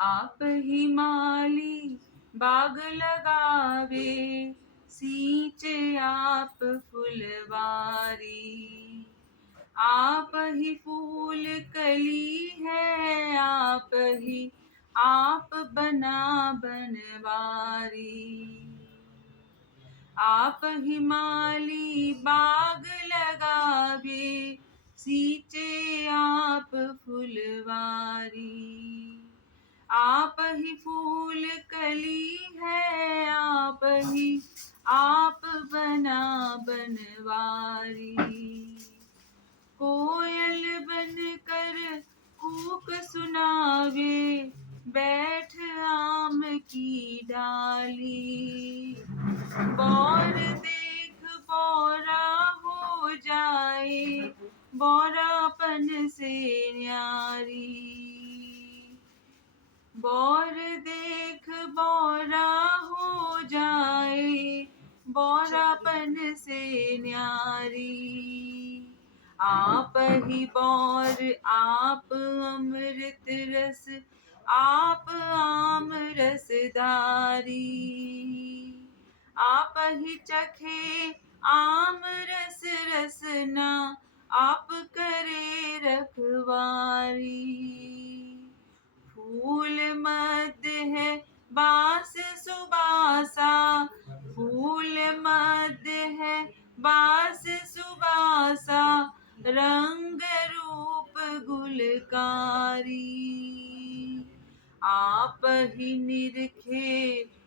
आप ही माली बाग लगावे, सींचे आप फुलवारी। आप ही फूल कली है, आप बना बनवारी। आप ही माली बाग लगावे, सींचे आप फुलवारी। आप ही फूल कली है, आप बना बनवारी। कोयल बनकर कूक सुनावे, बैठ आम की डाली। बौर देख बौरा हो जाए, बौरापन से न्यारी। बौर देख बौरा हो जाए, बौरापन से न्यारी। आप ही बौर आप अमृत रस, आप आम रसधारी। आप ही चखे आम रस रसना, आप करे रखवारी। फूल मध्य है बास सुबासा, फूल मध्य है बास सुबासा, रंग रूप गुलकारी। आप ही निरखे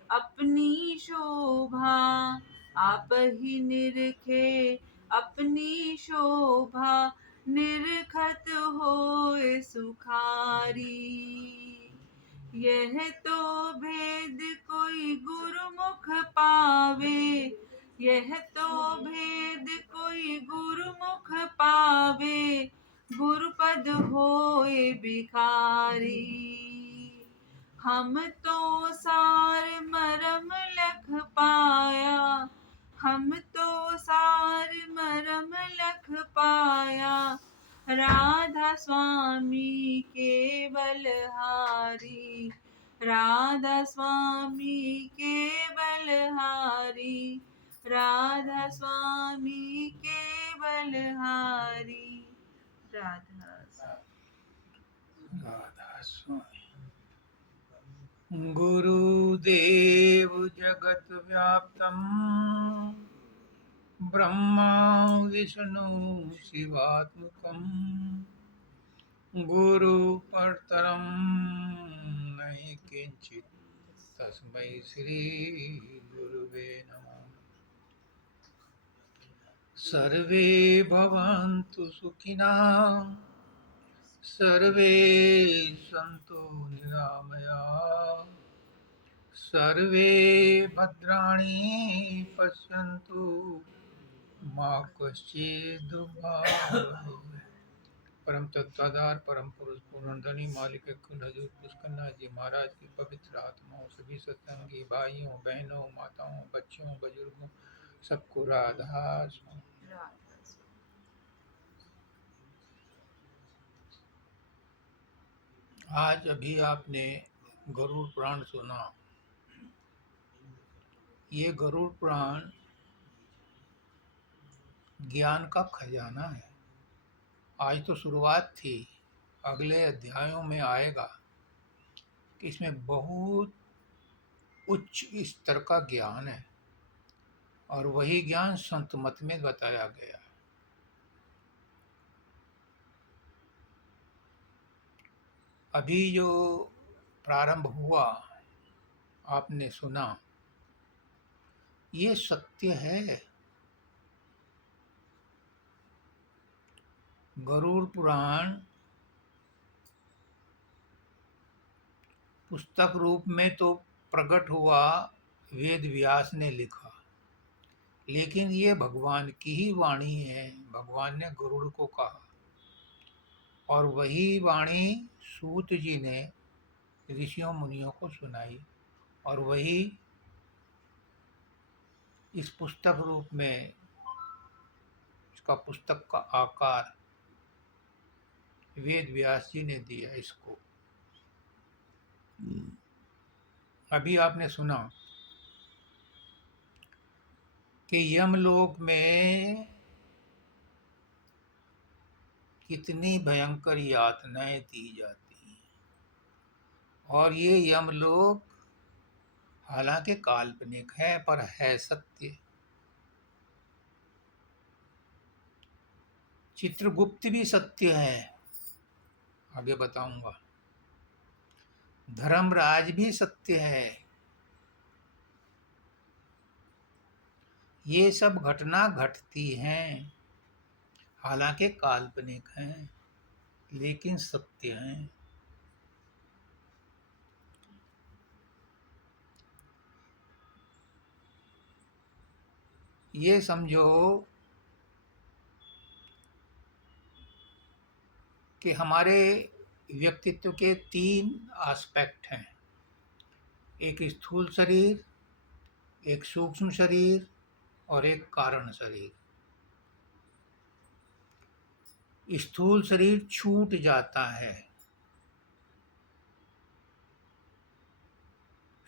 अपनी शोभा, आप ही निरखे अपनी शोभा, निरखत होए सुखारी। यह तो भेद कोई गुरुमुख पावे, यह तो भेद कोई गुरुमुख पावे, गुरुपद होए भिखारी। हम तो सार मरम लख पाया, हम तो सार मरम लख पाया, राधा स्वामी के बलहारी। राधा स्वामी के बलहारी, राधा स्वामी के बलहारी। राधा स्वामी। गुरुदेव जगत व्याप्तम, ब्रह्मा विष्णु शिवात्मकम, गुरु परतरम नहीं किंचित, तस्मै श्री गुरुवे नमः। सर्वे भवन्तु सुखिनः, सर्वे सन्तु निरामयाः, सर्वे भद्राणि पश्यन्तु, मा कश्चित् दुर्भाग्यः। परम तत्वाधार परम पुरुष पूर्णधनी मालिक कुल हजूर पुष्कन्ना जी महाराज की पवित्र आत्माओं, सभी सत्संगी भाइयों बहनों माताओं बच्चों बुजुर्गों सबको राधा स्वामी। आज अभी आपने गरुड़ पुराण सुना। ये गरुड़ पुराण ज्ञान का खजाना है। आज तो शुरुआत थी, अगले अध्यायों में आएगा कि इसमें बहुत उच्च स्तर का ज्ञान है और वही ज्ञान संत मत में बताया गया। अभी जो प्रारंभ हुआ आपने सुना, ये सत्य है। गरुड़ पुराण पुस्तक रूप में तो प्रकट हुआ, वेद व्यास ने लिखा, लेकिन ये भगवान की ही वाणी है। भगवान ने गरुड़ को कहा और वही वाणी सूत जी ने ऋषियों मुनियों को सुनाई और वही इस पुस्तक रूप में, इसका पुस्तक का आकार वेद व्यास जी ने दिया इसको। अभी आपने सुना कि यमलोक में कितनी भयंकर यातनाएं दी जाती हैं, और ये यमलोक हालांकि काल्पनिक है पर है सत्य। चित्रगुप्त भी सत्य है, आगे बताऊंगा। धर्मराज भी सत्य है। ये सब घटना घटती हैं, हालांकि काल्पनिक हैं लेकिन सत्य हैं। ये समझो कि हमारे व्यक्तित्व के 3 एस्पेक्ट हैं, एक स्थूल शरीर, एक सूक्ष्म शरीर और एक कारण शरीर। स्थूल शरीर छूट जाता है,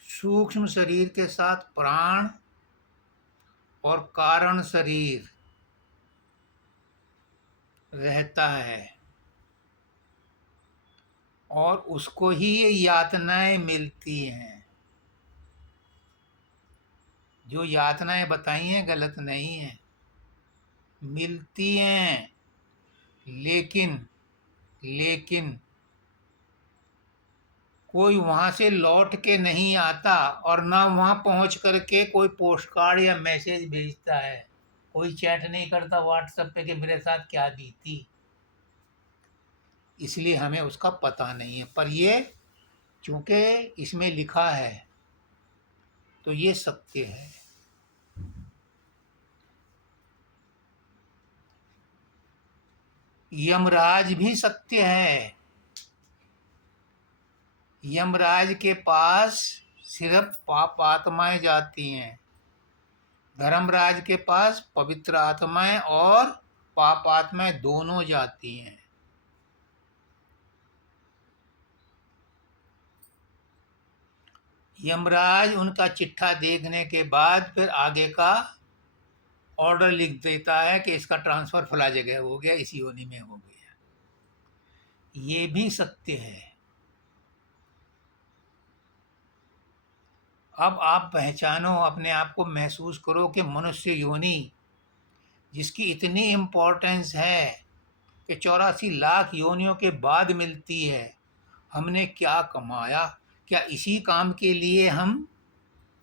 सूक्ष्म शरीर के साथ प्राण और कारण शरीर रहता है, और उसको ही ये यातनाएं मिलती हैं। जो यातनाएं बताई हैं गलत नहीं है, मिलती हैं, लेकिन कोई वहां से लौट के नहीं आता, और ना वहां पहुंच करके कोई पोस्ट कार्ड या मैसेज भेजता है, कोई चैट नहीं करता व्हाट्सएप पे कि मेरे साथ क्या बीती। इसलिए हमें उसका पता नहीं है, पर ये चूंकि इसमें लिखा है तो ये सत्य है। यमराज भी सत्य है। यमराज के पास सिर्फ पाप आत्माएं जाती हैं, धर्मराज के पास पवित्र आत्माएं और पाप आत्माएं दोनों जाती हैं। यमराज उनका चिट्ठा देखने के बाद फिर आगे का ऑर्डर लिख देता है कि इसका ट्रांसफर फला जगह हो गया, इसी योनि में हो गया। ये भी सत्य है। अब आप पहचानो, अपने आप को महसूस करो कि मनुष्य योनि जिसकी इतनी इम्पोर्टेंस है कि 84 लाख योनियों के बाद मिलती है, हमने क्या कमाया? क्या इसी काम के लिए हम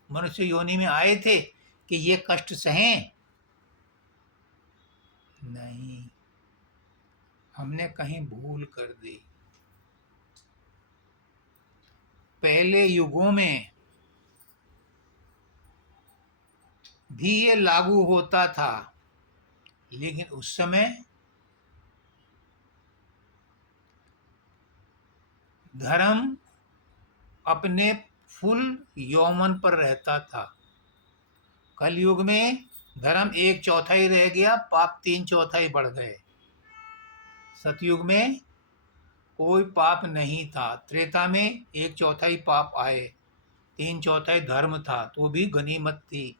मनुष्य योनि में आए थे कि ये कष्ट सहें? नहीं, हमने कहीं भूल कर दी। पहले युगों में भी ये लागू होता था, लेकिन उस समय धर्म अपने फुल यौवन पर रहता था। कलयुग में धर्म 1/4 रह गया, पाप 3/4 बढ़ गए। सतयुग में कोई पाप नहीं था। त्रेता में 1/4 पाप आए, 3/4 धर्म था, तो भी गनीमत थी।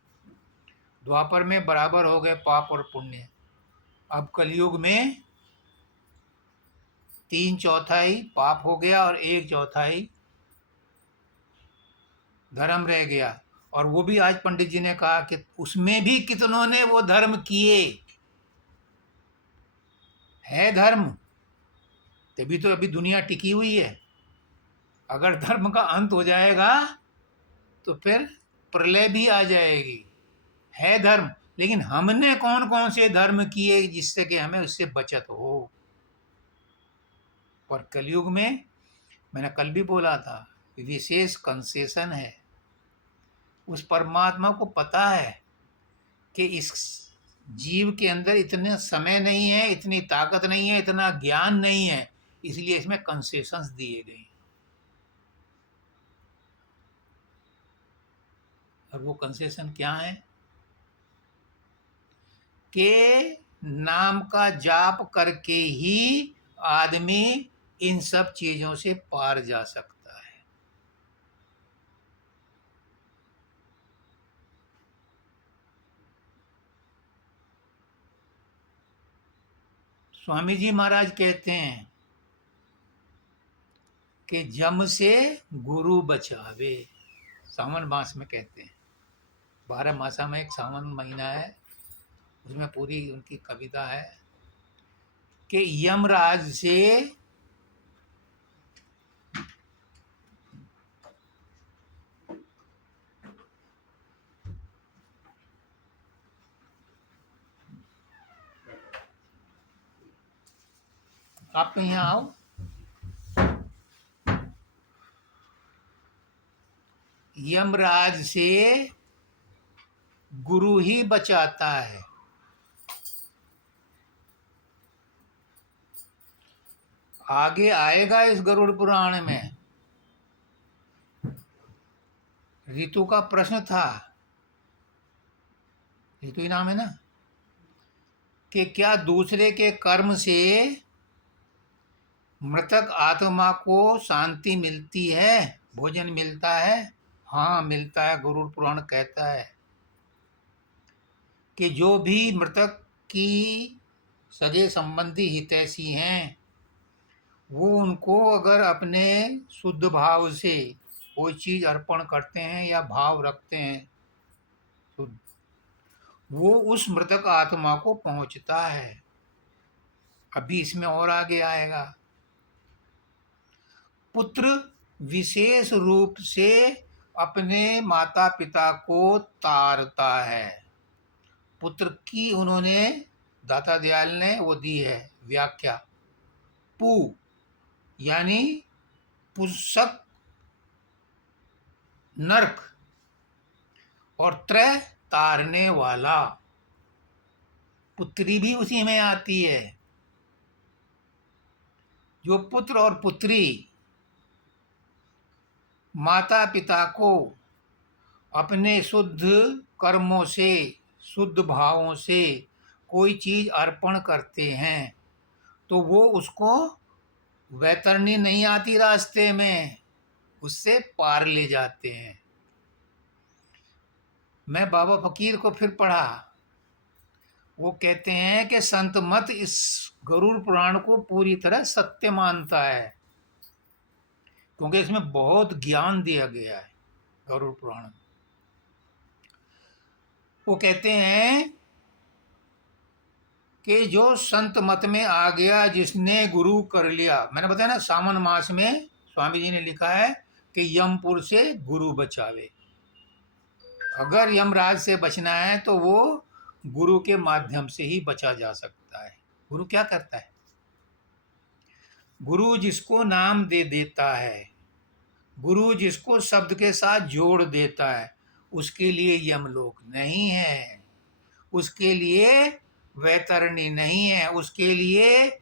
द्वापर में बराबर हो गए पाप और पुण्य। अब कलयुग में 3/4 पाप हो गया और 1/4 धर्म रह गया। और वो भी आज पंडित जी ने कहा कि उसमें भी कितनों ने वो धर्म किए। है धर्म, तभी तो अभी दुनिया टिकी हुई है। अगर धर्म का अंत हो जाएगा तो फिर प्रलय भी आ जाएगी। है धर्म, लेकिन हमने कौन कौन से धर्म किए जिससे कि हमें उससे बचत हो। पर कलयुग में, मैंने कल भी बोला था, विशेष कंसेशन है। उस परमात्मा को पता है कि इस जीव के अंदर इतने समय नहीं है, इतनी ताकत नहीं है, इतना ज्ञान नहीं है, इसलिए इसमें कंसेशंस दिए गए। और वो कंसेशन क्या है? के नाम का जाप करके ही आदमी इन सब चीजों से पार जा सकता है। स्वामी जी महाराज कहते हैं कि जम से गुरु बचावे, सावन मास में कहते हैं। 12 मासा में एक सावन महीना है, उसमें पूरी उनकी कविता है कि यमराज से आप यहाँ आओ। यमराज से गुरु ही बचाता है। आगे आएगा इस गरुड़ पुराण में। ऋतु का प्रश्न था, ऋतु ही नाम है ना, कि क्या दूसरे के कर्म से मृतक आत्मा को शांति मिलती है, भोजन मिलता है? हाँ मिलता है। गरुड़ पुराण कहता है कि जो भी मृतक की सगे संबंधी हितैषी हैं, वो उनको अगर अपने शुद्ध भाव से कोई चीज अर्पण करते हैं या भाव रखते हैं शुद्ध, वो उस मृतक आत्मा को पहुंचता है। अभी इसमें और आगे आएगा। पुत्र विशेष रूप से अपने माता पिता को तारता है। पुत्र की उन्होंने दाता दयाल ने वो दी है व्याख्या। पु यानी पुस्तक नरक, और त्रय तारने वाला, पुत्री भी उसी में आती है। जो पुत्र और पुत्री माता पिता को अपने शुद्ध कर्मों से, शुद्ध भावों से कोई चीज अर्पण करते हैं, तो वो उसको वैतरणी नहीं आती रास्ते में, उससे पार ले जाते हैं। मैं बाबा फकीर को फिर पढ़ा, वो कहते हैं कि संत मत इस गरुड़ पुराण को पूरी तरह सत्य मानता है, क्योंकि इसमें बहुत ज्ञान दिया गया है गरुड़ पुराण में। वो कहते हैं कि जो संत मत में आ गया, जिसने गुरु कर लिया, मैंने बताया ना सावन मास में स्वामी जी ने लिखा है कि यमपुर से गुरु बचावे। अगर यमराज से बचना है तो वो गुरु के माध्यम से ही बचा जा सकता है। गुरु क्या करता है? गुरु जिसको नाम दे देता है, गुरु जिसको शब्द के साथ जोड़ देता है, उसके लिए यमलोक नहीं है, उसके लिए वैतरणी नहीं है, उसके लिए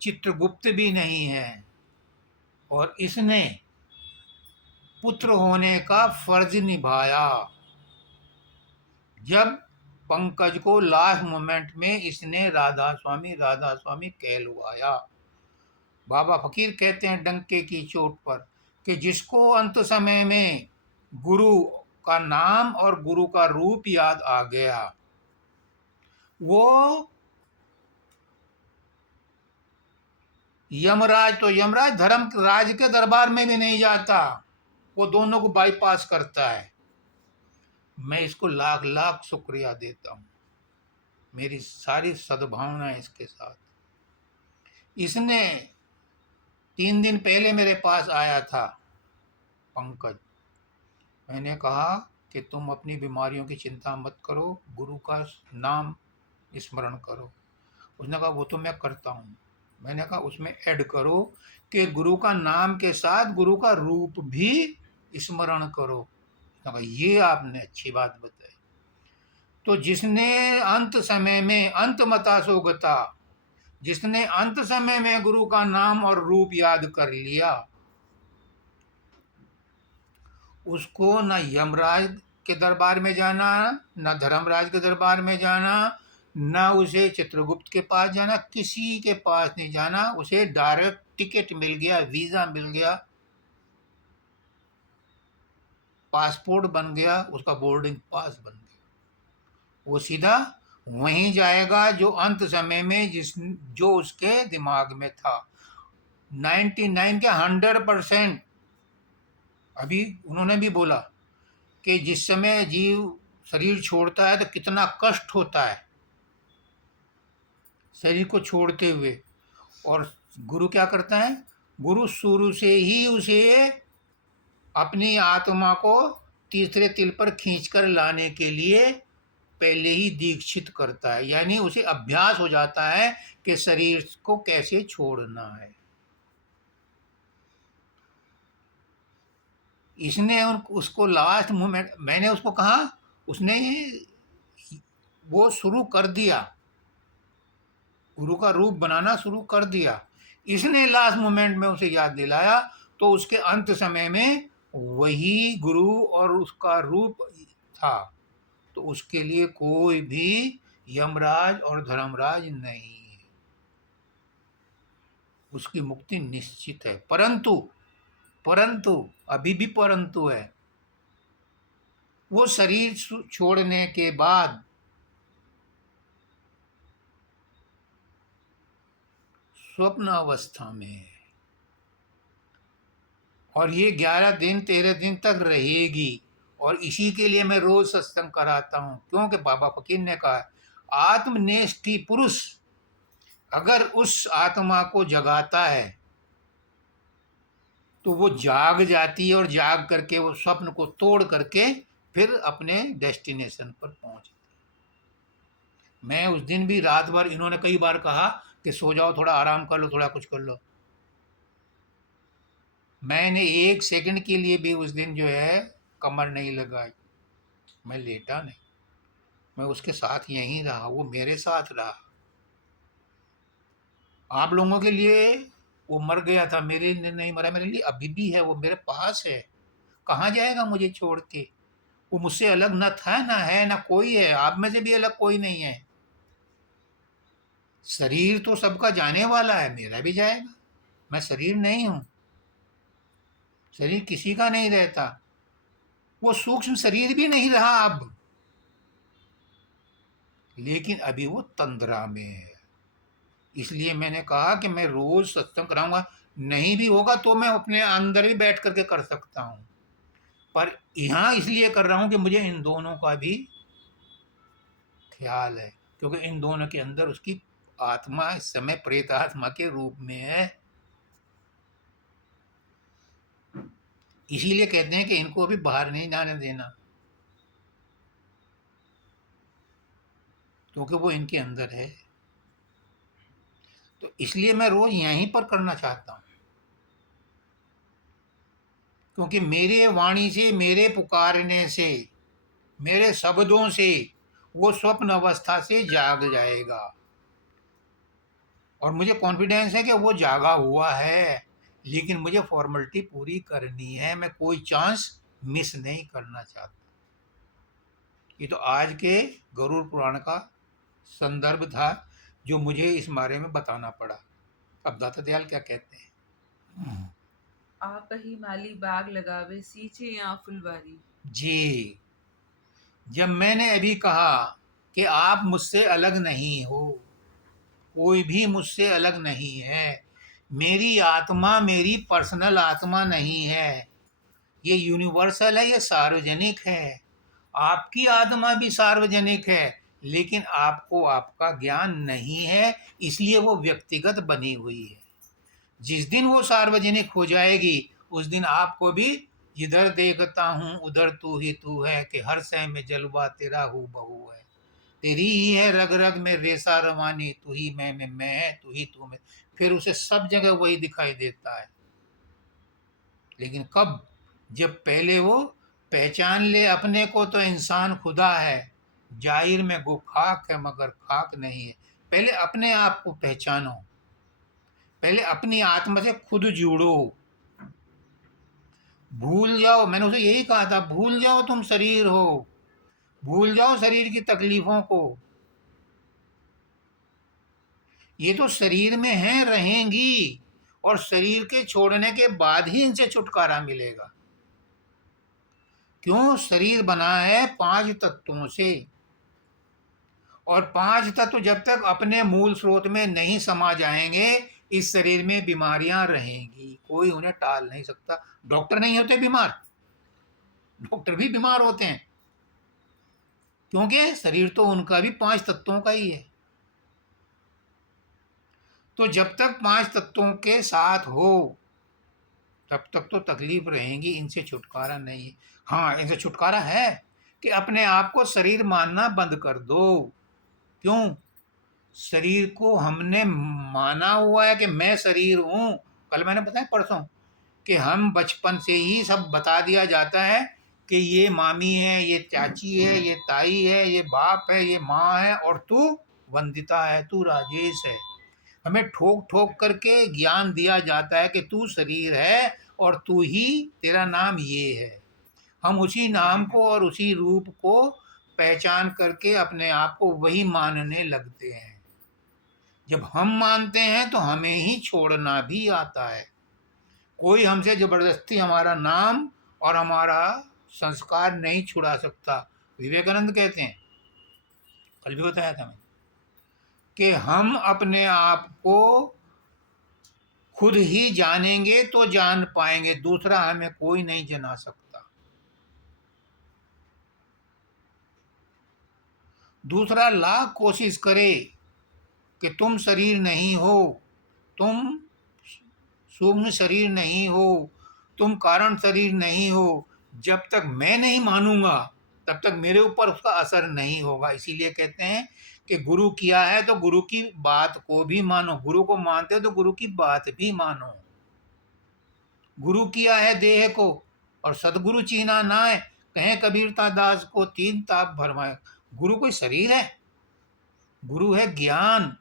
चित्रगुप्त भी नहीं है। और इसने पुत्र होने का फर्ज निभाया। जब पंकज को लास्ट मोमेंट में इसने राधा स्वामी कहलवाया, बाबा फकीर कहते हैं डंके की चोट पर कि जिसको अंत समय में गुरु का नाम और गुरु का रूप याद आ गया, वो यमराज, तो यमराज धर्मराज के दरबार में भी नहीं जाता, वो दोनों को बाईपास करता है। मैं इसको लाख लाख शुक्रिया देता हूँ, मेरी सारी सद्भावना है इसके साथ। इसने 3 दिन पहले मेरे पास आया था पंकज। मैंने कहा कि तुम अपनी बीमारियों की चिंता मत करो, गुरु का नाम स्मरण करो। उसने कहा वो तो मैं करता हूँ। मैंने कहा उसमें ऐड करो कि गुरु का नाम के साथ गुरु का रूप भी स्मरण करो। उसने कहा ये आपने अच्छी बात बताई। तो जिसने अंत समय में अंतमता सोगता, जिसने अंत समय में गुरु का नाम और रूप याद कर लिया, उसको न यमराज के दरबार में जाना, न धर्मराज के दरबार में जाना, न उसे चित्रगुप्त के पास जाना, किसी के पास नहीं जाना। उसे डायरेक्ट टिकट मिल गया, वीजा मिल गया, पासपोर्ट बन गया, उसका बोर्डिंग पास बन गया। वो सीधा वहीं जाएगा जो अंत समय में जो उसके दिमाग में था। 99 क्या 100%। अभी उन्होंने भी बोला कि जिस समय जीव शरीर छोड़ता है तो कितना कष्ट होता है शरीर को छोड़ते हुए, और गुरु क्या करता है, गुरु शुरू से ही उसे अपनी आत्मा को तीसरे तिल पर खींचकर लाने के लिए पहले ही दीक्षित करता है, यानी उसे अभ्यास हो जाता है कि शरीर को कैसे छोड़ना है। इसने उसको लास्ट मोमेंट, मैंने उसको कहा, उसने वो शुरू कर दिया, गुरु का रूप बनाना शुरू कर दिया। इसने लास्ट मोमेंट में उसे याद दिलाया, तो उसके अंत समय में वही गुरु और उसका रूप था। तो उसके लिए कोई भी यमराज और धर्मराज नहीं है, उसकी मुक्ति निश्चित है। परंतु परंतु अभी भी परंतु है, वो शरीर छोड़ने के बाद स्वप्न अवस्था में है, और ये 11 दिन 13 दिन तक रहेगी। और इसी के लिए मैं रोज सत्संग कराता हूँ, क्योंकि बाबा फकीर ने कहा आत्मनिष्ठी पुरुष अगर उस आत्मा को जगाता है तो वो जाग जाती है, और जाग करके वो स्वप्न को तोड़ करके फिर अपने डेस्टिनेशन पर पहुंचती है। मैं उस दिन भी रात भर, इन्होंने कई बार कहा कि सो जाओ, थोड़ा आराम कर लो, थोड़ा कुछ कर लो, मैंने 1 सेकंड के लिए भी उस दिन जो है कमर नहीं लगाई, मैं लेटा नहीं, मैं उसके साथ यहीं रहा, वो मेरे साथ रहा। आप लोगों के लिए वो मर गया था, मेरे लिए नहीं मरा, मेरे लिए अभी भी है, वो मेरे पास है। कहाँ जाएगा मुझे छोड़ के? वो मुझसे अलग न था, ना है, ना कोई है, आप में से भी अलग कोई नहीं है। शरीर तो सबका जाने वाला है, मेरा भी जाएगा, मैं शरीर नहीं हूं, शरीर किसी का नहीं रहता। वो सूक्ष्म शरीर भी नहीं रहा अब, लेकिन अभी वो तंद्रा में है। इसलिए मैंने कहा कि मैं रोज सत्संग कराऊंगा, नहीं भी होगा तो मैं अपने अंदर ही बैठ करके कर सकता हूं, पर यहाँ इसलिए कर रहा हूं कि मुझे इन दोनों का भी ख्याल है, क्योंकि इन दोनों के अंदर उसकी आत्मा इस समय प्रेत आत्मा के रूप में है। इसीलिए कहते हैं कि इनको अभी बाहर नहीं जाने देना, क्योंकि वो इनके अंदर है। तो इसलिए मैं रोज यहीं पर करना चाहता हूं, क्योंकि मेरे वाणी से, मेरे पुकारने से, मेरे शब्दों से वो स्वप्न अवस्था से जाग जाएगा, और मुझे कॉन्फिडेंस है कि वो जागा हुआ है। लेकिन मुझे फॉर्मेलिटी पूरी करनी है, मैं कोई चांस मिस नहीं करना चाहता। ये तो आज के गरुड़ पुराण का संदर्भ था जो मुझे इस बारे में बताना पड़ा। अब दाता दयाल क्या कहते हैं? आप ही माली बाग लगावे सींचे या फुलवारी। जी, जब मैंने अभी कहा कि आप मुझसे अलग नहीं हो, कोई भी मुझसे अलग नहीं है, मेरी आत्मा मेरी पर्सनल आत्मा नहीं है, ये यूनिवर्सल है, ये सार्वजनिक है। आपकी आत्मा भी सार्वजनिक है, लेकिन आपको आपका ज्ञान नहीं है, इसलिए वो व्यक्तिगत बनी हुई है। जिस दिन वो सार्वजनिक हो जाएगी, उस दिन आपको भी जिधर देखता हूँ उधर तू ही तू है, कि हर शय में जलवा तेरा हूँ बहू है, तेरी ही है रग रग में रेसा रवानी, तू ही मैं है, तू ही तू मैं। फिर उसे सब जगह वही दिखाई देता है। लेकिन कब? जब पहले वो पहचान ले अपने को तो इंसान खुदा है, जाहिर में गो खाक है मगर खाक नहीं है। पहले अपने आप को पहचानो, पहले अपनी आत्मा से खुद जुड़ो। भूल जाओ, मैंने उसे यही कहा था, भूल जाओ तुम शरीर हो, भूल जाओ शरीर की तकलीफों को। ये तो शरीर में हैं, रहेंगी, और शरीर के छोड़ने के बाद ही इनसे छुटकारा मिलेगा। क्यों? शरीर बना है 5 तत्वों से, और पांच तत्व जब तक अपने मूल स्रोत में नहीं समा जाएंगे, इस शरीर में बीमारियां रहेंगी, कोई उन्हें टाल नहीं सकता। डॉक्टर नहीं होते बीमार, डॉक्टर भी बीमार होते हैं, क्योंकि शरीर तो उनका भी पांच तत्वों का ही है। तो जब तक पांच तत्वों के साथ हो तब तक तो तकलीफ रहेंगी, इनसे छुटकारा नहीं है। हाँ, इनसे छुटकारा है कि अपने आप को शरीर मानना बंद कर दो। क्यों? शरीर को हमने माना हुआ है कि मैं शरीर हूं। कल मैंने बताया परसों कि हम बचपन से ही सब बता दिया जाता है कि ये मामी है, ये चाची है, ये ताई है, ये बाप है, ये माँ है, और तू वंदिता है, तू राजेश है। हमें ठोक ठोक करके ज्ञान दिया जाता है कि तू शरीर है और तू ही, तेरा नाम ये है। हम उसी नाम को और उसी रूप को पहचान करके अपने आप को वही मानने लगते हैं। जब हम मानते हैं तो हमें ही छोड़ना भी आता है। कोई हमसे जबरदस्ती हमारा नाम और हमारा संस्कार नहीं छुड़ा सकता। विवेकानंद कहते हैं, कल भी बताया था मैंने, कि हम अपने आप को खुद ही जानेंगे तो जान पाएंगे, दूसरा हमें कोई नहीं जना सकता। दूसरा लाख कोशिश करे कि तुम शरीर नहीं हो, तुम सूक्ष्म शरीर नहीं हो, तुम कारण शरीर नहीं हो, जब तक मैं नहीं मानूंगा तब तक मेरे ऊपर उसका असर नहीं होगा। इसीलिए कहते हैं कि गुरु किया है तो गुरु की बात को भी मानो, गुरु को मानते हो तो गुरु की बात भी मानो। गुरु किया है देह को और सदगुरु चीना नाय, कहें कबीरता दास को तीन ताप भरमाए। गुरु कोई शरीर है? गुरु है ज्ञान।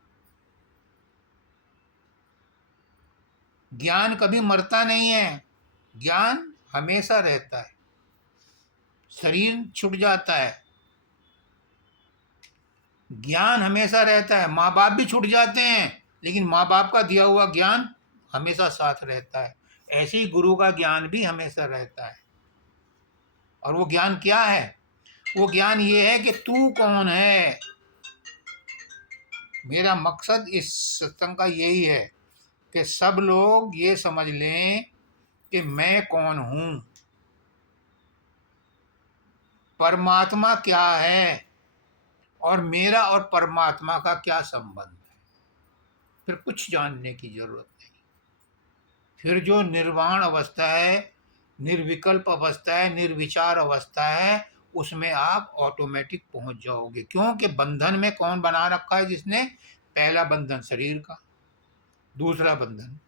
ज्ञान कभी मरता नहीं है, ज्ञान हमेशा रहता है। शरीर छूट जाता है, ज्ञान हमेशा रहता है। माँ बाप भी छूट जाते हैं, लेकिन माँ बाप का दिया हुआ ज्ञान हमेशा साथ रहता है। ऐसे ही गुरु का ज्ञान भी हमेशा रहता है। और वो ज्ञान क्या है? वो ज्ञान ये है कि तू कौन है। मेरा मकसद इस सत्संग का यही है कि सब लोग ये समझ लें कि मैं कौन हूं, परमात्मा क्या है, और मेरा और परमात्मा का क्या संबंध है। फिर कुछ जानने की जरूरत नहीं। फिर जो निर्वाण अवस्था है, निर्विकल्प अवस्था है, निर्विचार अवस्था है, उसमें आप ऑटोमेटिक पहुंच जाओगे। क्योंकि बंधन में कौन बना रखा है? जिसने, पहला बंधन शरीर का, दूसरा बंधन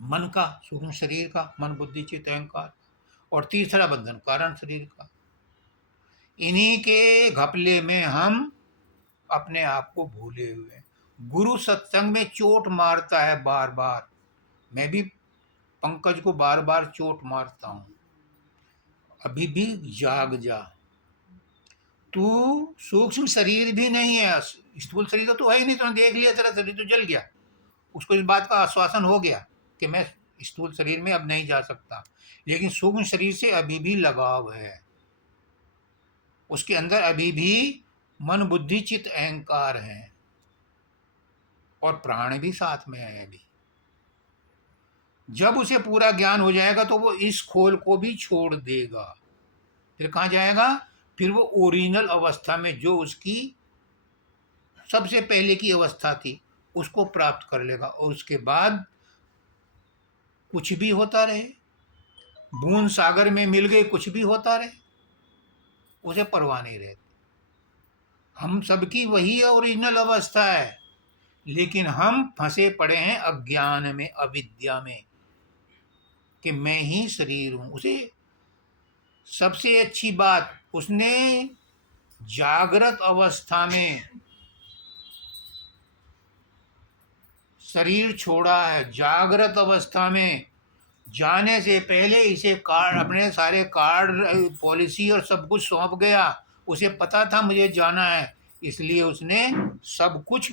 मन का, सूक्ष्म शरीर का, मन बुद्धि चित्त अहंकार, और तीसरा बंधन कारण शरीर का। इन्हीं के घपले में हम अपने आप को भूले हुए हैं। गुरु सत्संग में चोट मारता है बार बार। मैं भी पंकज को बार बार चोट मारता हूं, अभी भी जाग जा। तू सूक्ष्म शरीर भी नहीं है, स्थूल शरीर तो तू है ही नहीं, तूने देख लिया, तेरा शरीर तो जल गया। उसको इस बात का आश्वासन हो गया कि मैं स्थूल शरीर में अब नहीं जा सकता, लेकिन सूक्ष्म शरीर से अभी भी लगाव है। उसके अंदर अभी भी मन बुद्धि चित्त अहंकार है, और प्राण भी साथ में है अभी। जब उसे पूरा ज्ञान हो जाएगा तो वो इस खोल को भी छोड़ देगा। फिर कहाँ जाएगा? फिर वो ओरिजिनल अवस्था में, जो उसकी सबसे पहले की अवस्था थी, उसको प्राप्त कर लेगा। और उसके बाद कुछ भी होता रहे, बूंद सागर में मिल गई, कुछ भी होता रहे, उसे परवाह नहीं रहती। हम सबकी वही ओरिजिनल अवस्था है, लेकिन हम फंसे पड़े हैं अज्ञान में, अविद्या में, कि मैं ही शरीर हूं। उसे सबसे अच्छी बात, उसने जागृत अवस्था में शरीर छोड़ा है। जागृत अवस्था में जाने से पहले इसे कार्ड, अपने सारे कार्ड, पॉलिसी और सब कुछ सौंप गया। उसे पता था मुझे जाना है, इसलिए उसने सब कुछ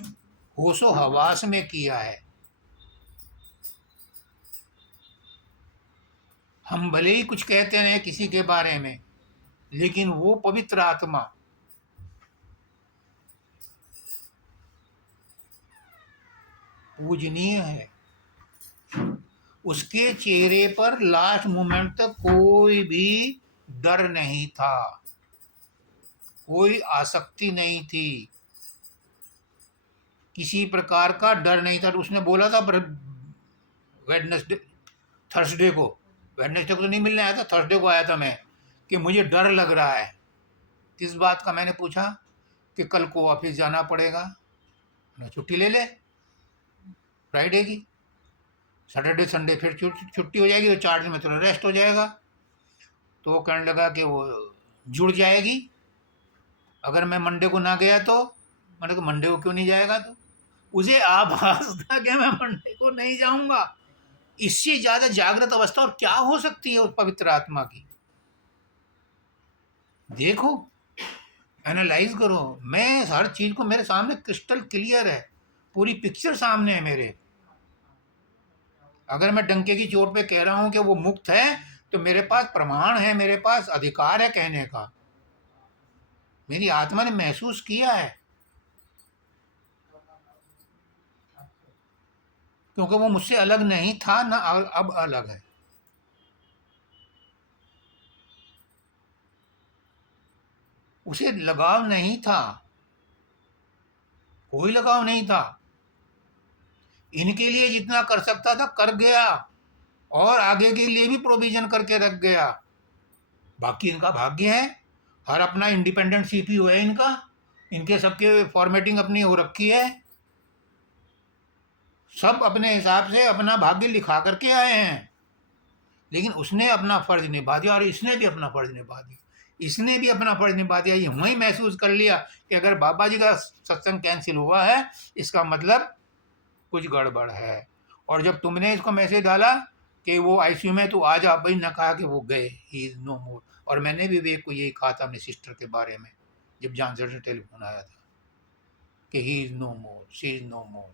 होशो हवास में किया है। हम भले ही कुछ कहते रहे किसी के बारे में, लेकिन वो पवित्र आत्मा पूजनीय है। उसके चेहरे पर लास्ट मोमेंट तक कोई भी डर नहीं था, कोई आसक्ति नहीं थी, किसी प्रकार का डर नहीं था। तो उसने बोला था वेडनेसडे, थर्सडे को, वेडनेसडे को तो नहीं मिलने आया था, थर्सडे को आया था मैं, कि मुझे डर लग रहा है। किस बात का? मैंने पूछा कि कल को ऑफिस जाना पड़ेगा, ना छुट्टी ले ले फ्राइडे की, सैटरडे संडे फिर छुट्टी हो जाएगी, तो 4 दिन में थोड़ा रेस्ट हो जाएगा। तो वो कहने लगा कि वो जुड़ जाएगी अगर मैं मंडे को ना गया तो। मैंने कहा मंडे को क्यों नहीं जाएगा? तो उसे आभास था कि मैं मंडे को नहीं जाऊंगा। इससे ज्यादा जागृत अवस्था और क्या हो सकती है उस पवित्र आत्मा की? देखो, एनालाइज करो। मैं हर चीज को, मेरे सामने क्रिस्टल क्लियर है, पूरी पिक्चर सामने है मेरे। अगर मैं डंके की चोट पे कह रहा हूं कि वो मुक्त है, तो मेरे पास प्रमाण है, मेरे पास अधिकार है कहने का। मेरी आत्मा ने महसूस किया है, क्योंकि वो मुझसे अलग नहीं था ना अब अलग है। उसे लगाव नहीं था, कोई लगाव नहीं था। इनके लिए जितना कर सकता था कर गया, और आगे के लिए भी प्रोविजन करके रख गया। बाकी इनका भाग्य है, हर अपना इंडिपेंडेंट सीपीयू है इनका, इनके सबके फॉर्मेटिंग अपनी हो रखी है, सब अपने हिसाब से अपना भाग्य लिखा करके आए हैं। लेकिन उसने अपना फर्ज निभा दिया, और इसने भी अपना फर्ज निभा दिया, इसने भी अपना फर्ज निभा दिया। ये वही महसूस कर लिया कि अगर बाबा जी का सत्संग कैंसिल हुआ है, इसका मतलब कुछ गड़बड़ है। और जब तुमने इसको मैसेज डाला कि वो आईसीयू में, तो आज आप भाई न कहा कि वो गए, ही इज नो मोर। और मैंने भी विवेक को यही कहा था अपनी सिस्टर के बारे में, जब जानसर से टेलीफोन आया था कि he is no more, she is no more.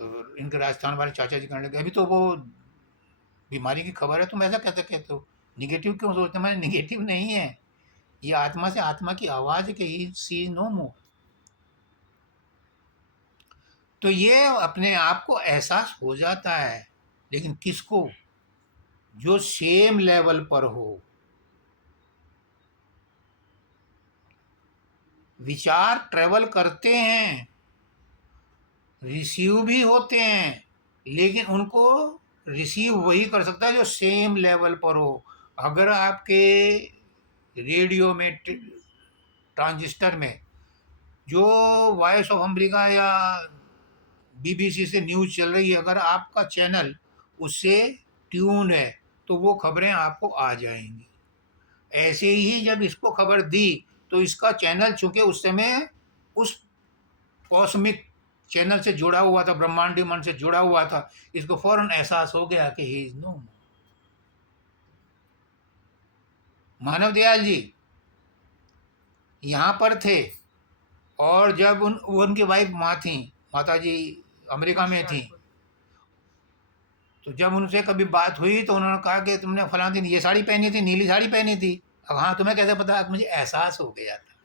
तो इनके राजस्थान वाले चाचा जी कहने लगे, अभी तो वो बीमारी की खबर है, तुम ऐसा कैसे कहते हो, निगेटिव क्यों सोचते? मैंने निगेटिव नहीं है, ये आत्मा से आत्मा की आवाज़ है कि ही सी इज नो मोर। तो ये अपने आप को एहसास हो जाता है, लेकिन किसको? जो सेम लेवल पर हो। विचार ट्रेवल करते हैं, रिसीव भी होते हैं, लेकिन उनको रिसीव वही कर सकता है जो सेम लेवल पर हो। अगर आपके रेडियो में, ट्रांजिस्टर में जो वॉइस ऑफ अमेरिका या बीबीसी से न्यूज़ चल रही है, अगर आपका चैनल उससे ट्यून है, तो वो खबरें आपको आ जाएंगी। ऐसे ही जब इसको खबर दी, तो इसका चैनल चूंकि उस समय उस कॉस्मिक चैनल से जुड़ा हुआ था, ब्रह्मांडीय मन से जुड़ा हुआ था, इसको फौरन एहसास हो गया कि ही इज नो मोर। मानव दयाल जी यहाँ पर थे, और जब उनकी वाइफ माँ थी, माता जी अमेरिका में थी, तो जब उनसे कभी बात हुई तो उन्होंने कहा कि तुमने फलां दिन ये साड़ी पहनी थी, नीली साड़ी पहनी थी। अब हाँ, तुम्हें कैसे पता? मुझे एहसास हो गया था।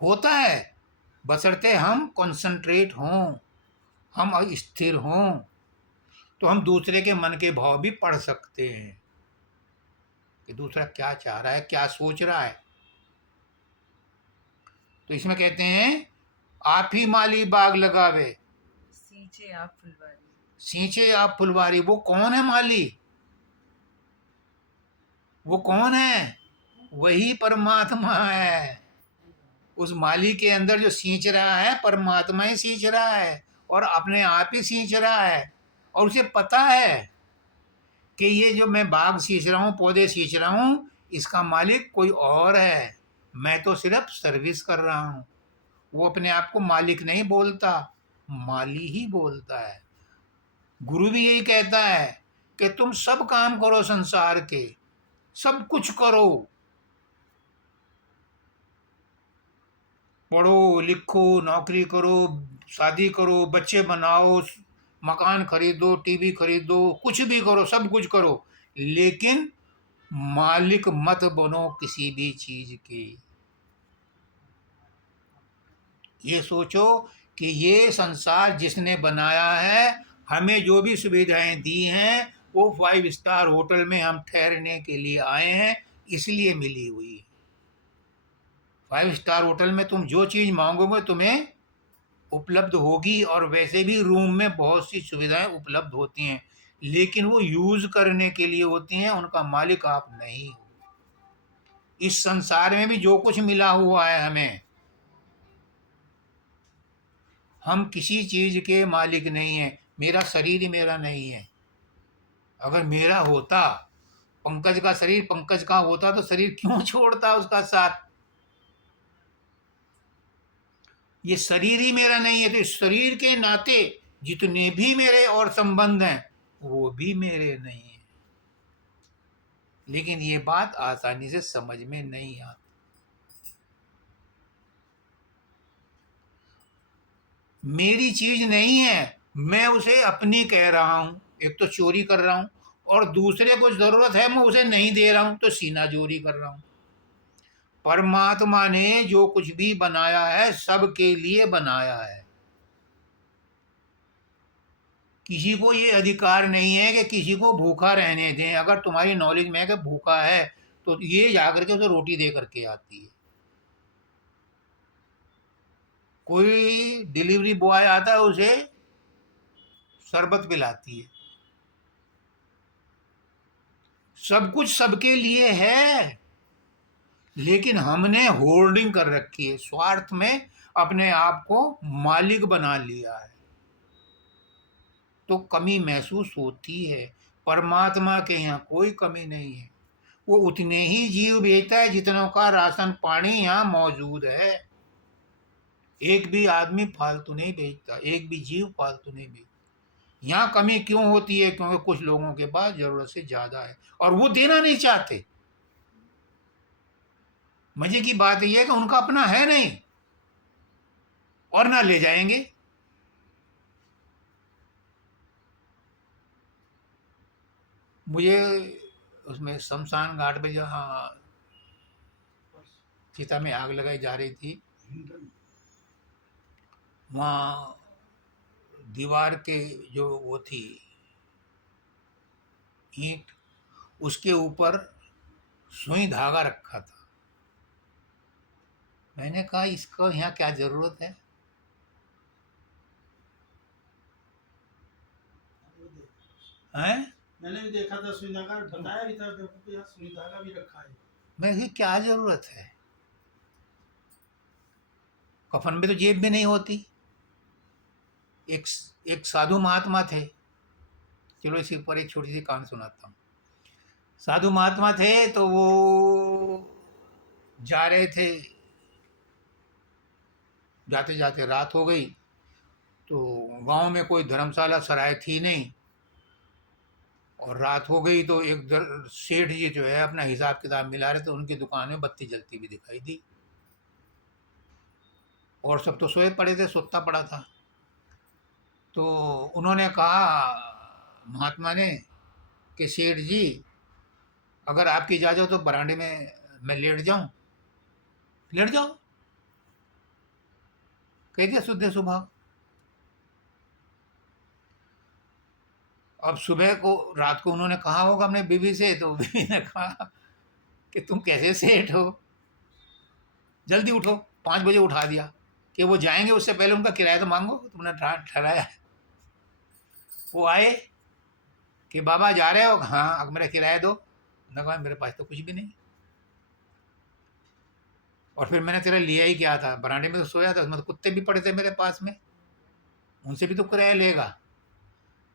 होता है, बशर्ते हम कंसंट्रेट हों, हम स्थिर हों, तो हम दूसरे के मन के भाव भी पढ़ सकते हैं कि दूसरा क्या चाह रहा है, क्या सोच रहा है। तो इसमें कहते हैं, आप ही माली बाग लगावे, सींचे आप फुलवारी। सींचे आप फुलवारी। वो कौन है माली? वो कौन है? वही परमात्मा है। उस माली के अंदर जो सींच रहा है, परमात्मा ही सींच रहा है, और अपने आप ही सींच रहा है। और उसे पता है कि ये जो मैं बाग सींच रहा हूँ, पौधे सींच रहा हूँ, इसका मालिक कोई और है, मैं तो सिर्फ सर्विस कर रहा हूँ। वो अपने आप को मालिक नहीं बोलता, माली ही बोलता है। गुरु भी यही कहता है कि तुम सब काम करो, संसार के सब कुछ करो, पढ़ो लिखो, नौकरी करो, शादी करो, बच्चे बनाओ, मकान खरीदो, टीवी खरीदो, कुछ भी करो, सब कुछ करो, लेकिन मालिक मत बनो किसी भी चीज के। ये सोचो कि ये संसार जिसने बनाया है, हमें जो भी सुविधाएं दी हैं वो 5 स्टार होटल में हम ठहरने के लिए आए हैं, इसलिए मिली हुई है। 5 स्टार होटल में तुम जो चीज़ मांगोगे तुम्हें उपलब्ध होगी, और वैसे भी रूम में बहुत सी सुविधाएं उपलब्ध होती हैं, लेकिन वो यूज़ करने के लिए होती हैं, उनका मालिक आप नहीं हो। इस संसार में भी जो कुछ मिला हुआ है हमें, हम किसी चीज़ के मालिक नहीं हैं। मेरा शरीर ही मेरा नहीं है। अगर मेरा होता, पंकज का शरीर पंकज का होता, तो शरीर क्यों छोड़ता उसका साथ। ये शरीर ही मेरा नहीं है, तो इस शरीर के नाते जितने भी मेरे और संबंध हैं वो भी मेरे नहीं है। लेकिन ये बात आसानी से समझ में नहीं आती। मेरी चीज नहीं है, मैं उसे अपनी कह रहा हूं। एक तो चोरी कर रहा हूं, और दूसरे को जरूरत है मैं उसे नहीं दे रहा हूं, तो सीना चोरी कर रहा हूं। परमात्मा ने जो कुछ भी बनाया है सबके लिए बनाया है। किसी को ये अधिकार नहीं है कि किसी को भूखा रहने दें। अगर तुम्हारी नॉलेज में है कि भूखा है, तो ये जाकर के उसे रोटी दे करके आती है। कोई डिलीवरी बॉय आता है, उसे शरबत पिलाती है। सब कुछ सबके लिए है, लेकिन हमने होर्डिंग कर रखी है, स्वार्थ में अपने आप को मालिक बना लिया है, तो कमी महसूस होती है। परमात्मा के यहाँ कोई कमी नहीं है। वो उतने ही जीव भेजता है जितनों का राशन पानी यहाँ मौजूद है। एक भी आदमी फालतू नहीं भेजता, एक भी जीव फालतू नहीं भेजता। यहाँ कमी क्यों होती है? क्योंकि कुछ लोगों के पास जरूरत से ज्यादा है और वो देना नहीं चाहते। मजे की बात यह है कि उनका अपना है नहीं और ना ले जाएंगे। मुझे उसमें शमशान घाट पे जहाँ चिता में आग लगाई जा रही थी, वहाँ दीवार के जो वो थी ईंट, उसके ऊपर सुई धागा रखा था। मैंने कहा इसको यहाँ क्या जरूरत है? हैं? मैंने भी देखा था, सुई धागा ढकाया भी था, देखो तो यहाँ सुई धागा भी रखा है। मैं ये क्या जरूरत है? कफन में तो जेब में नहीं होती। एक एक साधु महात्मा थे, चलो इसके ऊपर एक छोटी सी कहानी सुनाता हूँ। साधु महात्मा थे, तो वो जा रहे थे, जाते जाते रात हो गई। तो गांव में कोई धर्मशाला सराय थी नहीं, और रात हो गई तो एक सेठ जी जो है अपना हिसाब किताब मिला रहे थे, उनकी दुकान में बत्ती जलती भी दिखाई दी, और सब तो सोए पड़े थे, सोता पड़ा था। तो उन्होंने कहा महात्मा ने कि सेठ जी, अगर आपकी इजाज़त हो तो बरामदे में मैं लेट जाऊं। लेट जाओ, कह दिया सुबह सुबह। अब सुबह को, रात को उन्होंने कहा होगा अपने बीवी से, तो बीवी ने कहा कि तुम कैसे सेठ हो, जल्दी उठो। 5 बजे उठा दिया कि वो जाएंगे, उससे पहले उनका किराया तो मांगो, तुमने ठहराया है। वो आए कि बाबा जा रहे हो? हाँ, अब मेरा किराया दो। उन्होंने कहा मेरे पास तो कुछ भी नहीं, और फिर मैंने तेरा लिया ही क्या था, बरामदे में तो सोया था, उसमें तो कुत्ते भी पड़े थे मेरे पास में, उनसे भी तो किराया लेगा।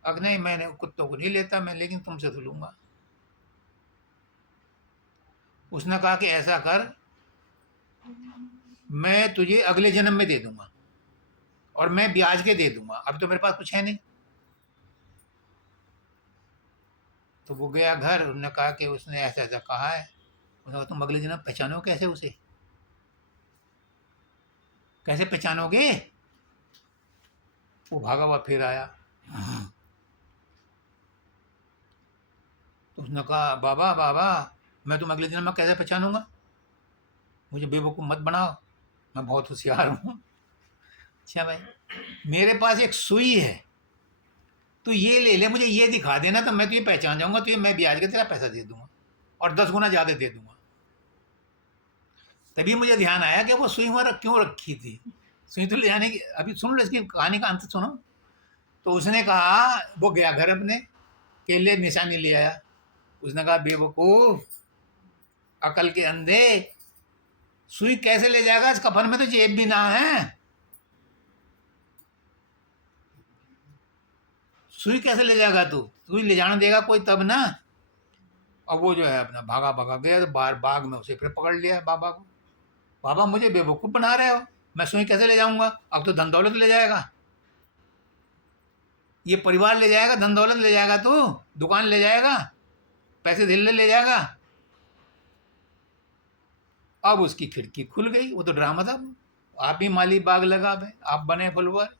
अब नहीं, मैंने कुत्तों को नहीं लेता मैं, लेकिन तुमसे तो लूंगा। उसने कहा कि ऐसा कर, मैं तुझे अगले जन्म में दे दूंगा, और मैं ब्याज के दे दूंगा, अब तो मेरे पास कुछ है नहीं। तो वो गया घर, उन्होंने कहा कि उसने ऐसा ऐसा कहा है। उसने कहा तुम अगले जन्म पहचानो कैसे उसे? कैसे पहचानोगे? वो भागा हुआ फिर आया। तो उसने कहा बाबा बाबा, मैं तुम अगले जन्म में कैसे पहचानूंगा? मुझे बेवकूफ़ मत बनाओ, मैं बहुत होशियार हूँ। अच्छा भाई, मेरे पास एक सुई है, तू ये ले ले, मुझे ये दिखा देना तो मैं तुझे पहचान जाऊंगा, तुझे मैं ब्याज का तेरा पैसा दे दूंगा और 10 गुना ज़्यादा दे दूंगा। तभी मुझे ध्यान आया कि वो सुई वहाँ क्यों रखी थी। सुई तो ले जाने की, अभी सुन लो इसकी कहानी का अंत सुनो। तो उसने कहा, वो गया घर अपने, केले निशानी ले आया। उसने कहा, बेवकूफ, अकल के अंधे, सुई कैसे ले जाएगा, इस कफन में तो जेब भी ना है, सुई कैसे ले जाएगा तू, सुई ले जाने देगा कोई तब ना। और वो जो है अपना भागा भागा गया, तो बाहर बाग में उसे फिर पकड़ लिया बाबा को। बाबा मुझे बेवकूफ़ बना रहे हो, मैं सुई कैसे ले जाऊंगा, अब तो धन दौलत ले जाएगा, ये परिवार ले जाएगा, धन दौलत ले जाएगा, तू दुकान ले जाएगा, पैसे धिल्ले ले जाएगा। अब उसकी खिड़की खुल गई, वो तो ड्रामा था, आप ही माली बाग लगावे, आप बने फुलवर,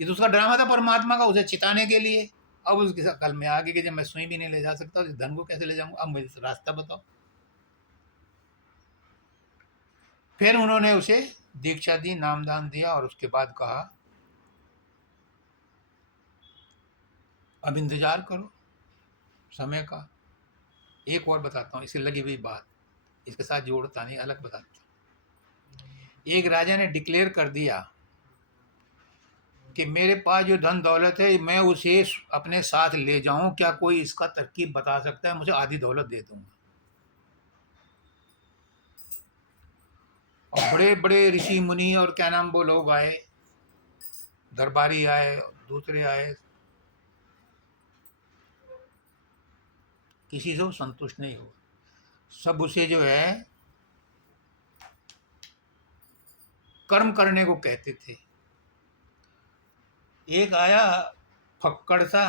ये तो उसका ड्रामा था परमात्मा का, उसे चिताने के लिए। अब उसके कल में आगे कि जब मैं सुई भी नहीं ले जा सकता, तो धन को कैसे ले जाऊंगा, अब मुझे रास्ता बताओ। फिर उन्होंने उसे दीक्षा दी, नामदान दिया और उसके बाद कहा, अब इंतजार करो समय का। एक और बताता हूँ, इसे लगी हुई बात, इसके साथ जोड़ता नहीं, अलग बताता हूँ। एक राजा ने डिक्लेयर कर दिया कि मेरे पास जो धन दौलत है मैं उसे अपने साथ ले जाऊं, क्या कोई इसका तरकीब बता सकता है, मुझे आधी दौलत दे दूंगा। और बड़े बड़े ऋषि मुनि और क्या नाम वो लोग आए, दरबारी आए, दूसरे आए, किसी से वो संतुष्ट नहीं हुआ, सब उसे जो है कर्म करने को कहते थे। एक आया फक्कड़ सा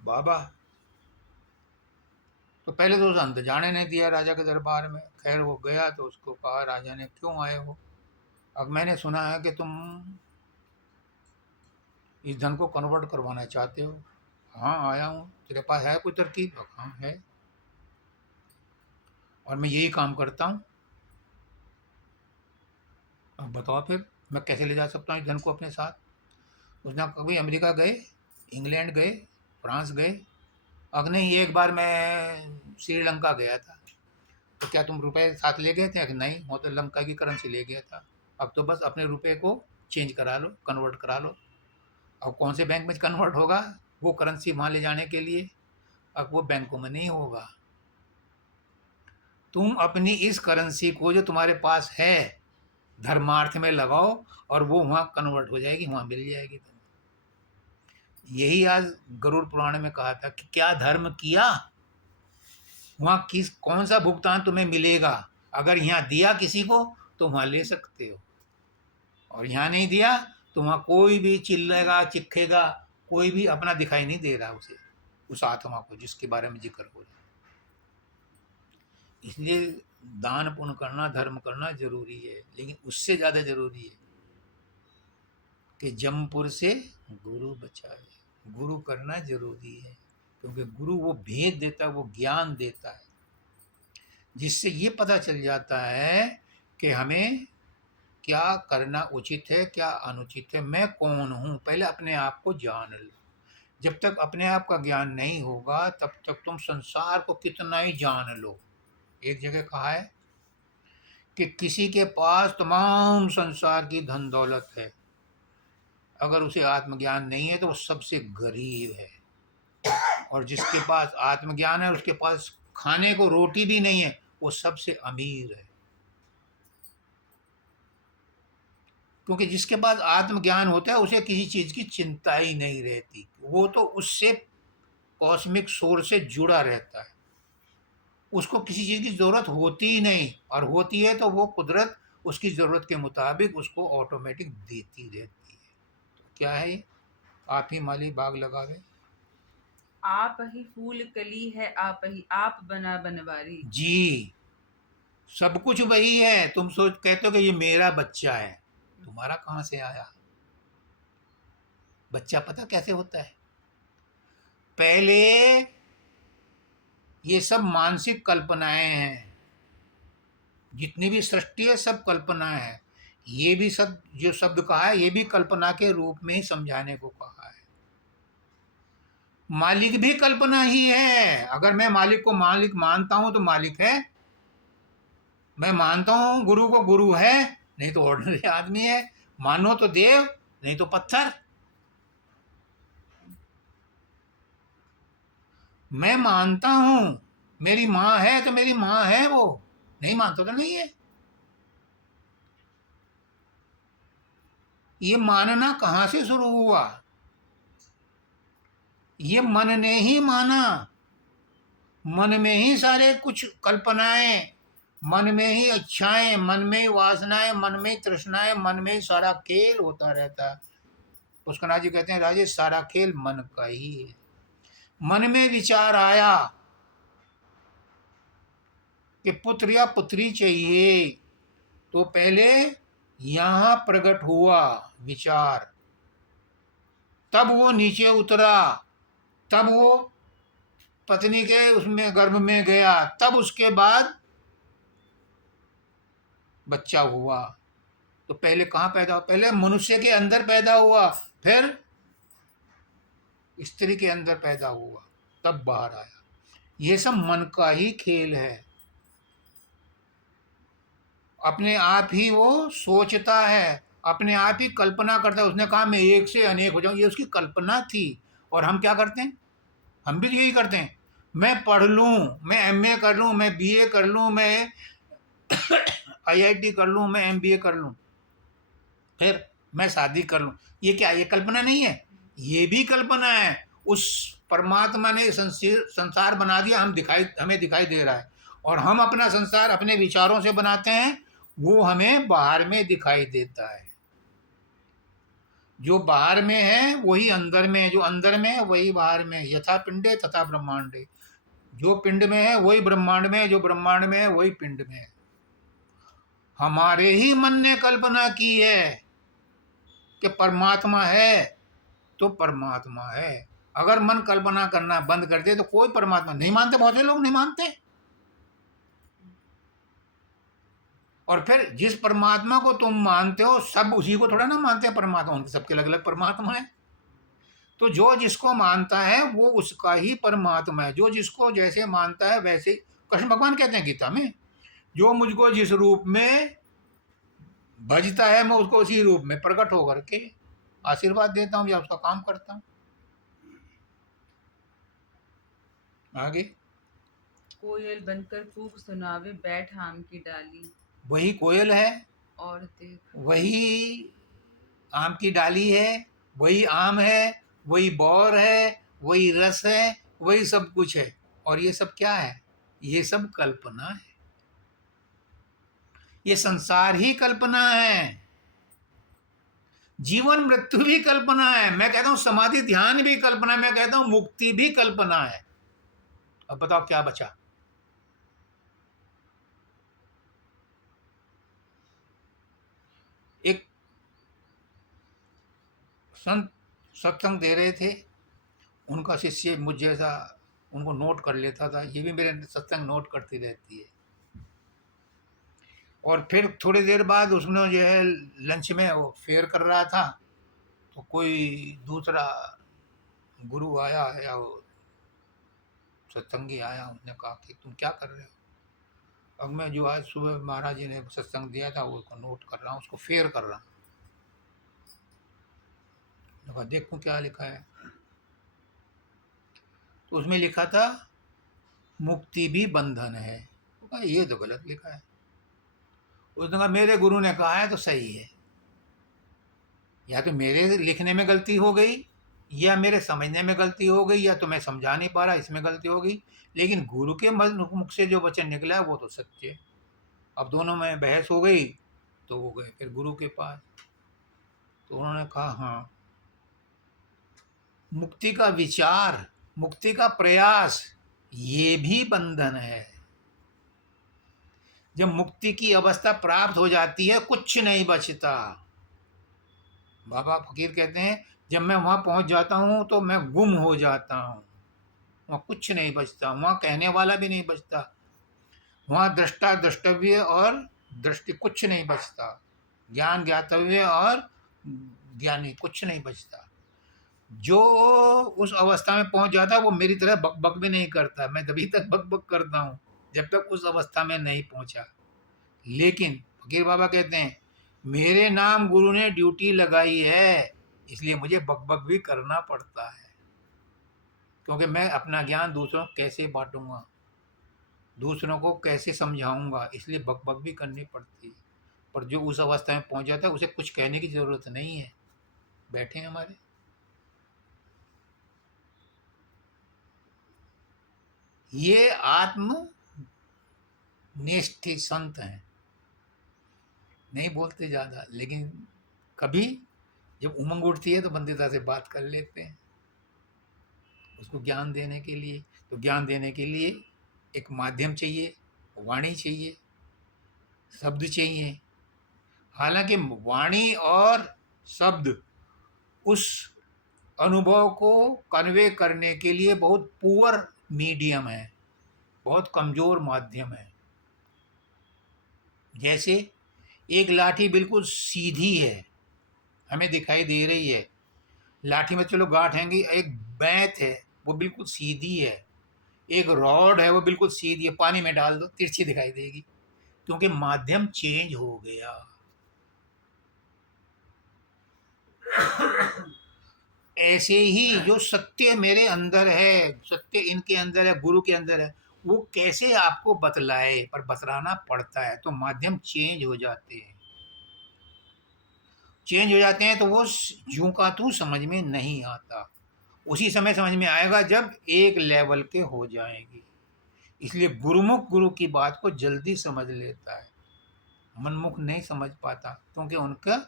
बाबा, तो पहले तो उसे अंदर जाने नहीं दिया राजा के दरबार में। खैर वो गया तो उसको कहा राजा ने, क्यों आए हो, अब मैंने सुना है कि तुम इस धन को कन्वर्ट करवाना चाहते हो। हाँ आया हूँ, तेरे पास है कोई तरकीब। हाँ है, और मैं यही काम करता हूँ। अब बताओ फिर मैं कैसे ले जा सकता हूँ इस धन को अपने साथ। उसने कभी अमेरिका गए, इंग्लैंड गए, फ्रांस गए, अब नहीं, एक बार मैं श्रीलंका गया था, तो क्या तुम रुपए साथ ले गए थे? नहीं, वो तो लंका की करेंसी ले गया था, अब तो बस अपने रुपए को चेंज करा लो, कन्वर्ट करा लो। अब कौन से बैंक में कन्वर्ट होगा वो करेंसी वहाँ ले जाने के लिए, अब वो बैंकों में नहीं होगा। तुम अपनी इस करेंसी को जो तुम्हारे पास है धर्मार्थ में लगाओ और वो वहाँ कन्वर्ट हो जाएगी, वहाँ मिल जाएगी तुम्हें। यही आज गरुड़ पुराण में कहा था कि क्या धर्म किया, वहाँ किस कौन सा भुगतान तुम्हें मिलेगा। अगर यहाँ दिया किसी को तो वहाँ ले सकते हो, और यहाँ नहीं दिया तो वहाँ कोई भी चिल्लेगा चिखेगा, कोई भी अपना दिखाई नहीं दे रहा उसे, उस आत्मा को जिसके बारे में जिक्र हो रहा है। इसलिए दान पुण्य करना, धर्म करना जरूरी है, लेकिन उससे ज़्यादा जरूरी है कि जमपुर से गुरु बचाए। गुरु करना जरूरी है, क्योंकि गुरु वो भेद देता है, वो ज्ञान देता है, जिससे ये पता चल जाता है कि हमें क्या करना उचित है, क्या अनुचित है, मैं कौन हूँ। पहले अपने आप को जान लो। जब तक अपने आप का ज्ञान नहीं होगा तब तक तुम संसार को कितना ही जान लो। एक जगह कहा है कि किसी के पास तमाम संसार की धन दौलत है, अगर उसे आत्मज्ञान नहीं है तो वो सबसे गरीब है, और जिसके पास आत्मज्ञान है उसके पास खाने को रोटी भी नहीं है, वो सबसे अमीर है। क्योंकि जिसके पास आत्मज्ञान होता है उसे किसी चीज़ की चिंता ही नहीं रहती, वो तो उससे कॉस्मिक सोर्स से जुड़ा रहता है, उसको किसी चीज़ की ज़रूरत होती ही नहीं, और होती है तो वो कुदरत उसकी ज़रूरत के मुताबिक उसको ऑटोमेटिक देती रहती है। तो क्या है ये, आप ही माली बाग लगावे। आप ही फूल कली है, आप बना बनवारी। जी, सब कुछ वही है। तुम सोच कहते हो कि ये मेरा बच्चा है, तुम्हारा कहाँ से आया? बच्चा पता कैसे होता है? पहले ये सब मानसिक कल्पनाएं हैं, जितनी भी सृष्टि है सब कल्पना है। ये भी सब जो शब्द कहा है ये भी कल्पना के रूप में ही समझाने को कहा है। मालिक भी कल्पना ही है। अगर मैं मालिक को मालिक मानता हूं तो मालिक है। मैं मानता हूं गुरु को गुरु है, नहीं तो ऑर्डिनरी आदमी है। मानो तो देव, नहीं तो पत्थर। मैं मानता हूं मेरी माँ है तो मेरी माँ है, वो नहीं मानता तो नहीं है। ये मानना कहां से शुरू हुआ? ये मन ने ही माना। मन में ही सारे कुछ कल्पनाएं, मन में ही इच्छाएं, मन में ही वासनाएं, मन में ही तृष्णाएं, मन में ही सारा खेल होता रहता है। पुष्करनाथ जी कहते हैं राजेश सारा खेल मन का ही है। मन में विचार आया कि पुत्र या पुत्री चाहिए, तो पहले यहां प्रकट हुआ विचार, तब वो नीचे उतरा, तब वो पत्नी के उसमें गर्भ में गया, तब उसके बाद बच्चा हुआ। तो पहले कहाँ पैदा हुआ? पहले मनुष्य के अंदर पैदा हुआ, फिर स्त्री के अंदर पैदा हुआ, तब बाहर आया। ये सब मन का ही खेल है। अपने आप ही वो सोचता है, अपने आप ही कल्पना करता है। उसने कहा मैं एक से अनेक हो जाऊं, ये उसकी कल्पना थी। और हम क्या करते हैं? हम भी यही करते हैं। मैं पढ़ लूं, मैं एमए कर लूं, मैं बीए कर लूं, मैं आईआईटी कर लूं, मैं एमबीए कर लूं, फिर मैं शादी कर लूं। ये क्या? ये कल्पना नहीं है? ये भी कल्पना है। उस परमात्मा ने संसार बना दिया, हमें दिखाई दे रहा है, और हम अपना संसार अपने विचारों से बनाते हैं, वो हमें बाहर में दिखाई देता है। जो बाहर में है वही अंदर में है, जो अंदर में है वही बाहर में है। यथा पिंडे तथा ब्रह्मांडे। जो पिंड में है वही ब्रह्मांड में है, जो ब्रह्मांड में है वही पिंड में है। हमारे ही मन ने कल्पना की है कि परमात्मा है, तो परमात्मा है। अगर मन कल्पना करना बंद कर दे तो कोई परमात्मा नहीं मानते। बहुत से लोग नहीं मानते। और फिर जिस परमात्मा को तुम मानते हो, सब उसी को थोड़ा ना मानते हैं परमात्मा, उनके सबके अलग अलग परमात्मा है। तो जो जिसको मानता है वो उसका ही परमात्मा है। जो जिसको जैसे मानता है वैसे ही। कृष्ण भगवान कहते हैं गीता में, जो मुझको जिस रूप में भजता है मैं उसको उसी रूप में प्रकट होकर के आशीर्वाद देता हूँ या उसका काम करता हूँ। आगे कोयल बनकर कूक सुनावे बैठ आम की डाली। वही कोयल है, और देख वही आम की डाली है, वही आम है, वही बौर है, वही रस है, वही सब कुछ है। और ये सब क्या है? ये सब कल्पना है। ये संसार ही कल्पना है। जीवन मृत्यु भी कल्पना है। मैं कहता हूं समाधि ध्यान भी कल्पना है। मैं कहता हूं मुक्ति भी कल्पना है। अब बताओ क्या बचा? एक संत सत्संग दे रहे थे, उनका शिष्य मुझ जैसा उनको नोट कर लेता था। ये भी मेरे सत्संग नोट करती रहती है। और फिर थोड़ी देर बाद उसने जो है लंच में वो फेयर कर रहा था, तो कोई दूसरा गुरु आया या वो सत्संगी आया। उसने कहा कि तुम क्या कर रहे हो? अब मैं जो आज सुबह महाराज जी ने सत्संग दिया था वो उसको नोट कर रहा हूँ, उसको फेयर कर रहा हूँ। देखूं क्या लिखा है। तो उसमें लिखा था मुक्ति भी बंधन है। तो कहा ये तो गलत लिखा है। उसने कहा मेरे गुरु ने कहा है तो सही है। या तो मेरे लिखने में गलती हो गई, या मेरे समझने में गलती हो गई, या तो मैं समझा नहीं पा रहा, इसमें गलती हो गई। लेकिन गुरु के मुख से जो वचन निकला वो तो सत्य है। अब दोनों में बहस हो गई, तो वो गए फिर गुरु के पास। तो उन्होंने कहा हाँ, मुक्ति का विचार, मुक्ति का प्रयास, ये भी बंधन है। जब मुक्ति की अवस्था प्राप्त हो जाती है कुछ नहीं बचता। बाबा फकीर कहते हैं जब मैं वहां पहुंच जाता हूं तो मैं गुम हो जाता हूं। वहां कुछ नहीं बचता, वहां कहने वाला भी नहीं बचता, वहां दृष्टा द्रष्टव्य और दृष्टि कुछ नहीं बचता। ज्ञान ज्ञातव्य और ज्ञानी, कुछ नहीं बचता। जो उस अवस्था में पहुंच जाता है वो मेरी तरह बक बक भी नहीं करता। मैं तभी तक बक बक करता हूँ जब तक उस अवस्था में नहीं पहुंचा। लेकिन फकीर बाबा कहते हैं मेरे नाम गुरु ने ड्यूटी लगाई है, इसलिए मुझे बक बक भी करना पड़ता है, क्योंकि मैं अपना ज्ञान दूसरों को कैसे बांटूंगा, दूसरों को कैसे समझाऊंगा, इसलिए बक बक भी करनी पड़ती है। पर जो उस अवस्था में पहुंच जाता है उसे कुछ कहने की ज़रूरत नहीं है, बैठे हैं हमारे। ये आत्म निष्ठ संत हैं, नहीं बोलते ज़्यादा, लेकिन कभी जब उमंग उठती है तो बंदिता से बात कर लेते हैं उसको ज्ञान देने के लिए। तो ज्ञान देने के लिए एक माध्यम चाहिए, वाणी चाहिए, शब्द चाहिए। हालांकि वाणी और शब्द उस अनुभव को कन्वे करने के लिए बहुत पुअर मीडियम है, बहुत कमज़ोर माध्यम है। जैसे एक लाठी बिल्कुल सीधी है, हमें दिखाई दे रही है, लाठी में चलो गांठ हैंगी, एक बैंत है वो बिल्कुल सीधी है, एक रॉड है वो बिल्कुल सीधी है, पानी में डाल दो तिरछी दिखाई देगी, क्योंकि माध्यम चेंज हो गया। ऐसे ही जो सत्य मेरे अंदर है, सत्य इनके अंदर है, गुरु के अंदर है, वो कैसे आपको बतलाए, पर बतलाना पड़ता है। तो माध्यम चेंज हो जाते हैं, चेंज हो जाते हैं तो वो यूं का तू समझ में नहीं आता। उसी समय समझ में आएगा जब एक लेवल के हो जाएंगे। इसलिए गुरुमुख गुरु की बात को जल्दी समझ लेता है, मनमुख नहीं समझ पाता, क्योंकि उनका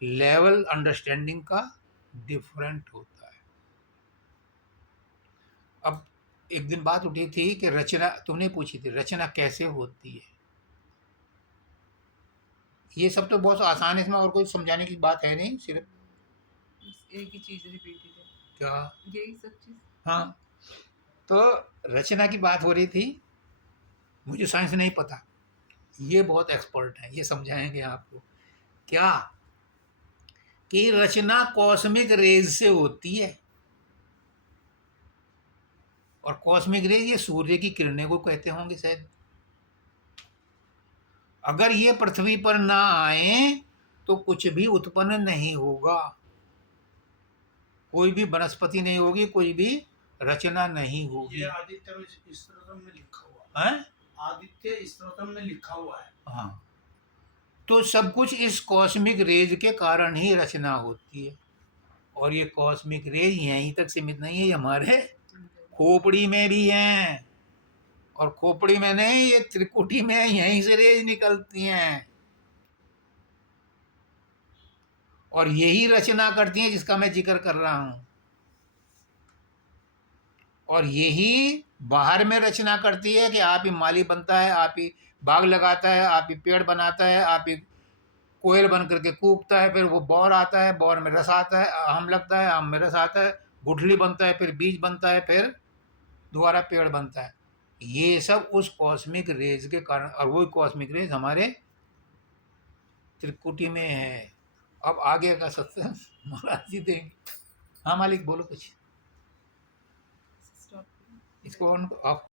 लेवल अंडरस्टैंडिंग का डिफरेंट होता है। अब एक दिन बात उठी थी कि रचना, तुमने पूछी थी रचना कैसे होती है। ये सब तो बहुत आसान है, इसमें और कोई समझाने की बात है नहीं, सिर्फ बस एक ही चीज रिपीटेड है, क्या, यही सब चीज। हाँ। तो रचना की बात हो रही थी, मुझे साइंस नहीं पता, ये बहुत एक्सपर्ट हैं, ये समझाएंगे आपको क्या कि रचना कॉस्मिक रेज से होती है। और कॉस्मिक रेज ये सूर्य की किरणें को कहते होंगे शायद। अगर ये पृथ्वी पर ना आए तो कुछ भी उत्पन्न नहीं होगा, कोई भी वनस्पति नहीं होगी, कोई भी रचना नहीं होगी। ये आदित्य स्तोत्रम में लिखा हुआ है, आदित्य स्तोत्रम में लिखा हुआ है। हाँ। तो सब कुछ इस कॉस्मिक रेज के कारण ही रचना होती है। और ये कॉस्मिक रेज यहीं तक सीमित नहीं है, ये हमारे खोपड़ी में भी हैं, और खोपड़ी में नहीं, ये त्रिकुटी में यहीं से रेज निकलती हैं, और यही रचना करती हैं जिसका मैं जिक्र कर रहा हूं। और यही बाहर में रचना करती है कि आप ही माली बनता है, आप ही बाग लगाता है, आप ही पेड़ बनाता है, आप ही कोयल बन करके कूकता है, फिर वो बौर आता है, बौर में रस आता है, आम लगता है, आम में रस आता है, गुठली बनता है, फिर बीज बनता है, फिर दोबारा पेड़ बनता है। ये सब उस कॉस्मिक रेज के कारण, और वही कॉस्मिक रेज हमारे त्रिकुटी में है। अब आगे का सत्संग महाराज जी देंगे। हाँ मालिक बोलो कुछ, स्टॉप। इसको ऑफ